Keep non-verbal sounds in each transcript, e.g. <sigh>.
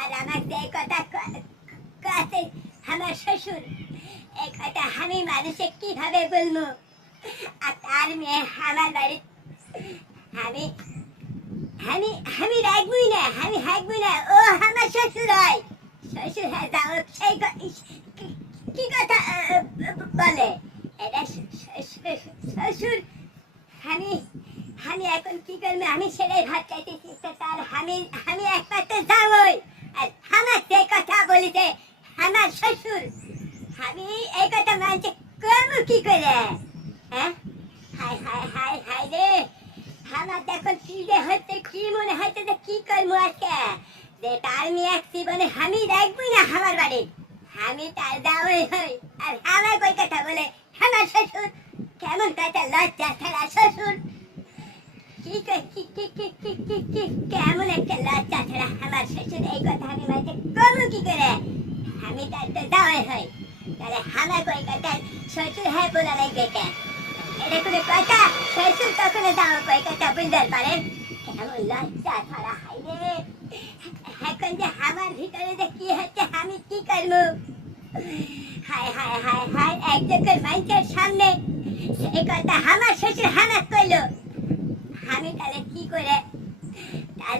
আর আমার সেই কথা কাছে আমার শ্বশুর এই কথা আমি মানুষে কীভাবে বলব? আর তার মেয়ে আমার বাড়ি, আমি আমি আমি রাখবই না, আমি হাঁকবই না। ও আমার শ্বশুর হয়। শ্বশুর হ্যাঁ যাও সেই ক- কথা বলে? এটা শ্বশুর, আমি আমি এখন কি করব? আমি সেটাই ভাত চাইতেছি তার আমি আমি একমাত্র যাবই আমার যে কথা বলিতে আমার শ্বশুর। আমি এই কথা মানছে করব কি করে? হ্যাঁ? হাই হাই হাই রে। আমার দেখুন কি যে হচ্ছে, কি মনে হচ্ছে যে কি করব আজকে? যে তার মেয়ে এক জীবনে আমি দেখবই না আমার বাড়ি। আমি তার যাওয়াই হই, আর আমার কই কথা বলে? আমার শ্বশুর, কেমন কথা? লজ্জা ছাড়া শ্বশুর। লজ্জা ছাড়া আমার এই হ্যাঁ এখন যে আমার ভিতরে যে কি হচ্ছে, আমি কি করব? হাই হাই হাই হাই একজনের মানুষের সামনে। সেই কথা আমার শ্বশুর হানাত করল আমি তাহলে কি করে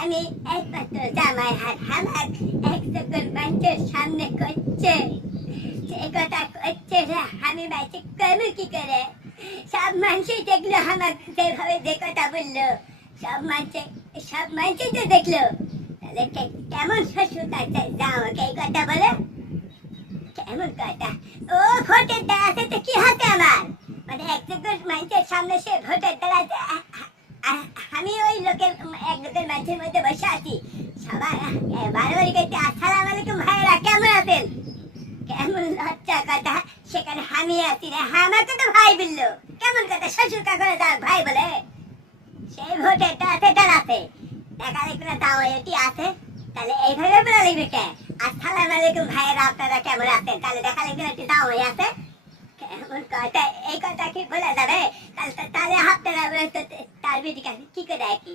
আমি একমাত্র জামাই হাত আমার একজন মানুষের সামনে করছে। কথা করছে যে আমি বাইতে করব কি করে? সব মানুষই দেখল আমার, যেভাবে যে কথা বলল। সব মানুষে সব মানুষই তো দেখল। তাহলে কেমন শ্বশুর কাছে যাও আমাকে এই কথা বলে? কেমন কথা? ও ভোটের দাঁড়াতে তো কি হাতে আমার? মানে একজন মানুষের সামনে সে ভোটের দাঁড়াতে আমি ওই লোকের লোকের মানুষের মধ্যে বসে আছি। সবাই বারবারই করতে আসসালাম আলাইকুম ভাইরা কেমন আছেন? কেমন লজ্জা কথা, সেখানে আমি আছি রে আমাকে তো ভাই বলল। কেমন কথা, শ্বশুর কাকরে যা ভাই বলে। সেই ভোটের দাঁড়াতে দাঁড়াতে দেখা দেখি না তাও এটি আছে। তাহলে এইভাবে বলে লিখবে কে? আসসালাম আলাইকুম ভাইয়েরা, আপনারা কেমন আছেন? তাহলে দেখা লিখবে একটি দাও আছে। কেমন কথা, এই কথা কি বলে যাবে? তাহলে তাহলে আপনারা তার বেটিকে কি করে কি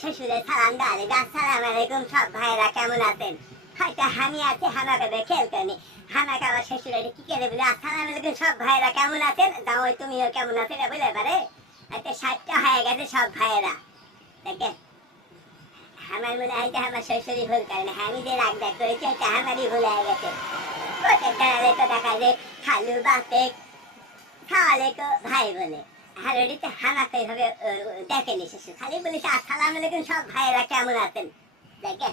শ্বশুরের সালাম আসসালাম আলাইকুম, সব ভাইরা কেমন আছেন? হয়তো হামি শ্বশুরের কি বলে আসসালাম আলাইকুম, সব ভাইরা কেমন আছেন? তুমিও কেমন বলে একটা হয়ে গেছে সব দেখে? মনে হয় আমার ভুল যে রাগ এটা ভুল হয়ে গেছে। দাঁড়ালে তো দেখা যায়, খালু বাপে খাওয়ালে তো ভাই বলে। আর ওটিতে এভাবে এইভাবে আহ, দেখেনি শ্বশুর খালি বলেছে আসসালাম আলাইকুম সব ভাইয়েরা কেমন আছেন? দেখে?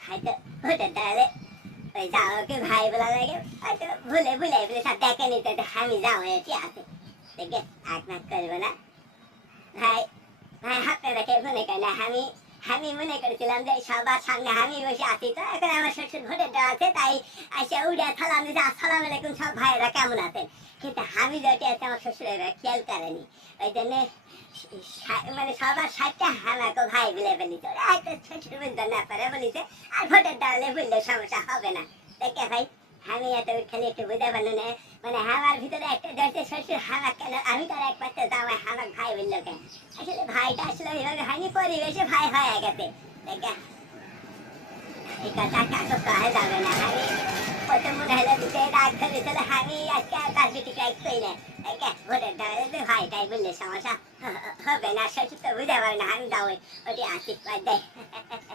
হয়তো ওটা তাহলে ওই যাওয়াকে ভাই বলা লাগে হয়তো ভুলে ভুলে বলে সব দেখে নিতে আমি যাও এটি আছে। দেখে আগ নাক করব না। ভাই ভাই হাতে কে মনে করেন না আমি আমি মনে করেছিলাম যে সবার সামনে আমি বসে আছি। তো এখন আমার শ্বশুর দেওয়া আছে, তাই এসে উড়ে সালাম দিতে আসসালাম আলাইকুম, সব ভাইয়েরা কেমন আছেন? কিন্তু আমি যেটি আছে, আমার শ্বশুরের খেয়াল করেনি। ওই জন্য মানে সবার সাতটা আমাকে ভাই বলে ওরা হয়তো শ্বশুর বুঝতে না পারে, বলিছে, আর ভোটের দাঁড়ালে বললে সমস্যা হবে না। দেখে ভাই, আমি এত খালি একটু বুঝতে পারল না মানে আমার ভিতরে একটা ধরছে শ্বশুর হামা কেন? আমি তার এক পাত্র জামাই হামাক ভাই বলল কেন? আসলে ভাইটা আসলে ওইভাবে হয়নি, পরিবেশে ভাই হয়ে গেছে। এই সমস্যা হবে না শ্বশুর তো বুঝতে পারে না, আমি যাব ওটি আশীর্বাদ দেয় <laughs>